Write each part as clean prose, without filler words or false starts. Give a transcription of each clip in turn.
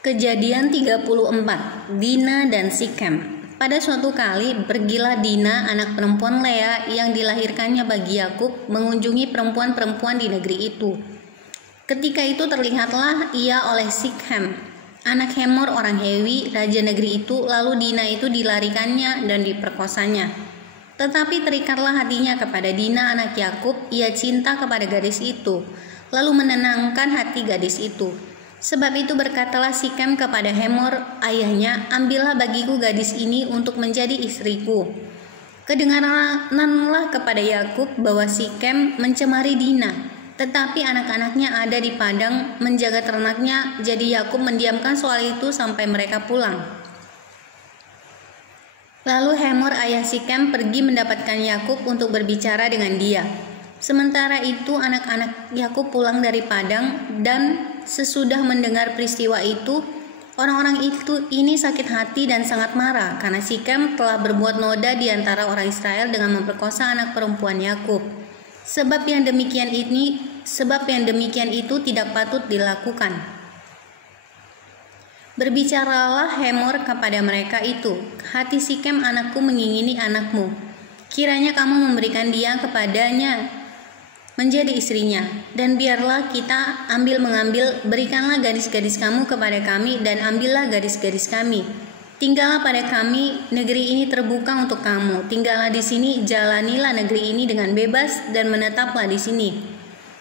Kejadian 34, Dina dan Sikem. Pada suatu kali, pergilah Dina, anak perempuan Lea yang dilahirkannya bagi Yakub, mengunjungi perempuan-perempuan di negeri itu. Ketika itu terlihatlah ia oleh Sikem, anak Hemor orang Hewi, raja negeri itu, lalu Dina itu dilarikannya dan diperkosanya. Tetapi terikatlah hatinya kepada Dina anak Yakub, ia cinta kepada gadis itu, lalu menenangkan hati gadis itu. Sebab itu berkatalah Sikem kepada Hemor ayahnya, ambillah bagiku gadis ini untuk menjadi istriku. Kedengaranlah kepada Yakub bahwa Sikem mencemari Dina, tetapi anak-anaknya ada di padang menjaga ternaknya, jadi Yakub mendiamkan soal itu sampai mereka pulang. Lalu Hemor ayah Sikem pergi mendapatkan Yakub untuk berbicara dengan dia. Sementara itu anak-anak Yakub pulang dari padang, dan sesudah mendengar peristiwa itu, orang-orang ini sakit hati dan sangat marah karena Sikem telah berbuat noda di antara orang Israel dengan memperkosa anak perempuan Yakub. Sebab yang demikian itu tidak patut dilakukan. Berbicaralah Hemor kepada mereka itu, hati Sikem anakku mengingini anakmu. Kiranya kamu memberikan dia kepadanya menjadi istrinya, dan biarlah kita mengambil, berikanlah gadis-gadis kamu kepada kami, dan ambillah gadis-gadis kami. Tinggallah pada kami, negeri ini terbuka untuk kamu. Tinggallah di sini, jalanilah negeri ini dengan bebas, dan menetaplah di sini.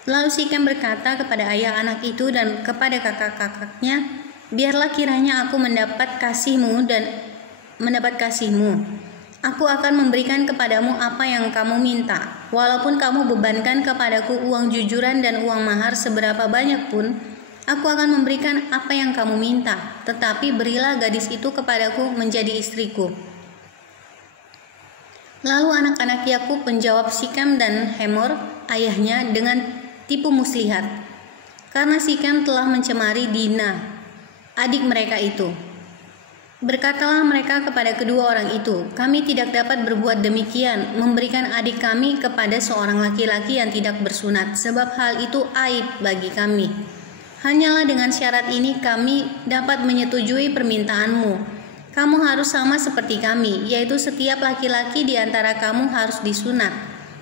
Lalu Sikem berkata kepada ayah anak itu dan kepada kakak-kakaknya, biarlah kiranya aku mendapat kasihmu. Aku akan memberikan kepadamu apa yang kamu minta. Walaupun kamu bebankan kepadaku uang jujuran dan uang mahar seberapa banyak pun, aku akan memberikan apa yang kamu minta. Tetapi berilah gadis itu kepadaku menjadi istriku. Lalu anak-anak Yakub menjawab Sikem dan Hemor ayahnya dengan tipu muslihat, karena Sikem telah mencemari Dina, adik mereka itu. Berkatalah mereka kepada kedua orang itu, kami tidak dapat berbuat demikian, memberikan adik kami kepada seorang laki-laki yang tidak bersunat, sebab hal itu aib bagi kami. Hanyalah dengan syarat ini kami dapat menyetujui permintaanmu. Kamu harus sama seperti kami, yaitu setiap laki-laki di antara kamu harus disunat.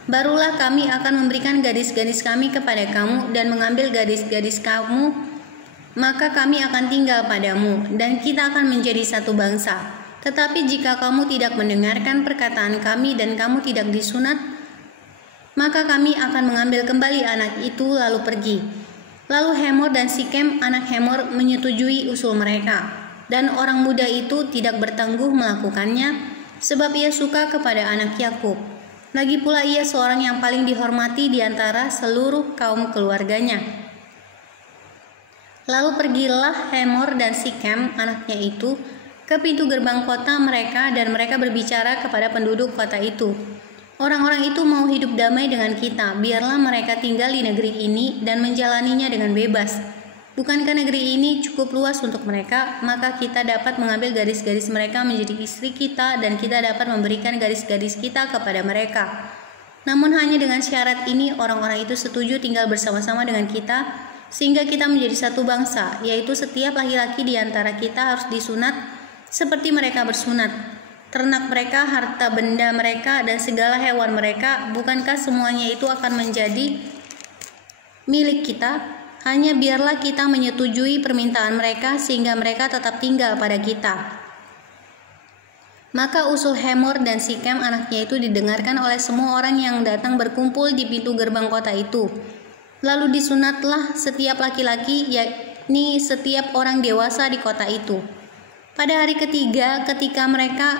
Barulah kami akan memberikan gadis-gadis kami kepada kamu dan mengambil gadis-gadis kamu, maka kami akan tinggal padamu, dan kita akan menjadi satu bangsa. Tetapi jika kamu tidak mendengarkan perkataan kami dan kamu tidak disunat, maka kami akan mengambil kembali anak itu lalu pergi. Lalu Hemor dan Sikem anak Hemor menyetujui usul mereka, dan orang muda itu tidak bertangguh melakukannya, sebab ia suka kepada anak Yakub. Lagi pula ia seorang yang paling dihormati di antara seluruh kaum keluarganya. Lalu pergilah Hemor dan Sikem anaknya itu ke pintu gerbang kota mereka, dan mereka berbicara kepada penduduk kota itu. Orang-orang itu mau hidup damai dengan kita, biarlah mereka tinggal di negeri ini dan menjalaninya dengan bebas. Bukankah negeri ini cukup luas untuk mereka? Maka kita dapat mengambil gadis-gadis mereka menjadi istri kita, dan kita dapat memberikan gadis-gadis kita kepada mereka. Namun hanya dengan syarat ini orang-orang itu setuju tinggal bersama-sama dengan kita, sehingga kita menjadi satu bangsa, yaitu setiap laki-laki di antara kita harus disunat seperti mereka bersunat. Ternak mereka, harta benda mereka, dan segala hewan mereka, bukankah semuanya itu akan menjadi milik kita? Hanya biarlah kita menyetujui permintaan mereka, sehingga mereka tetap tinggal pada kita. Maka usul Hemor dan Sikem anaknya itu didengarkan oleh semua orang yang datang berkumpul di pintu gerbang kota itu. Lalu disunatlah setiap laki-laki, yakni setiap orang dewasa di kota itu. Pada hari ketiga, ketika mereka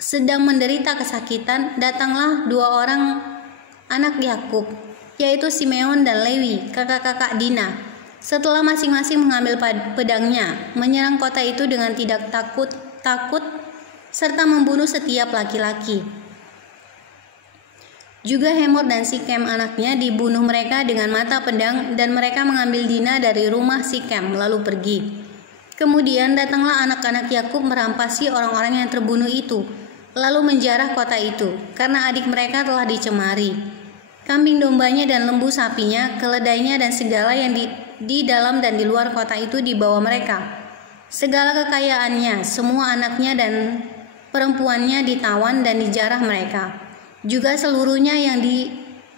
sedang menderita kesakitan, datanglah dua orang anak Yakub, yaitu Simeon dan Lewi, kakak-kakak Dina. Setelah masing-masing mengambil pedangnya, menyerang kota itu dengan tidak takut, serta membunuh setiap laki-laki. Juga Hemor dan Sikem anaknya dibunuh mereka dengan mata pedang, dan mereka mengambil Dina dari rumah Sikem lalu pergi. Kemudian datanglah anak-anak Yakub merampasi orang-orang yang terbunuh itu, lalu menjarah kota itu, karena adik mereka telah dicemari. Kambing dombanya dan lembu sapinya, keledainya dan segala yang di dalam dan di luar kota itu dibawa mereka. segala kekayaannya, semua anaknya dan perempuannya ditawan dan dijarah mereka, juga seluruhnya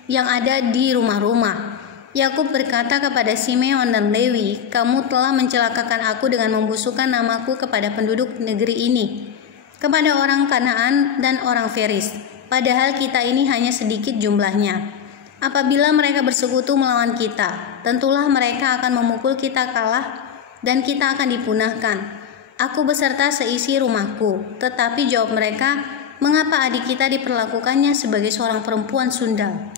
yang ada di rumah-rumah. Yakub berkata kepada Simeon dan Lewi, "Kamu telah mencelakakan aku dengan membusukkan namaku kepada penduduk negeri ini, kepada orang Kanaan dan orang Feris, padahal kita ini hanya sedikit jumlahnya. Apabila mereka bersekutu melawan kita, tentulah mereka akan memukul kita kalah dan kita akan dipunahkan, aku beserta seisi rumahku." Tetapi jawab mereka, "Mengapa adik kita diperlakukannya sebagai seorang perempuan sundal?"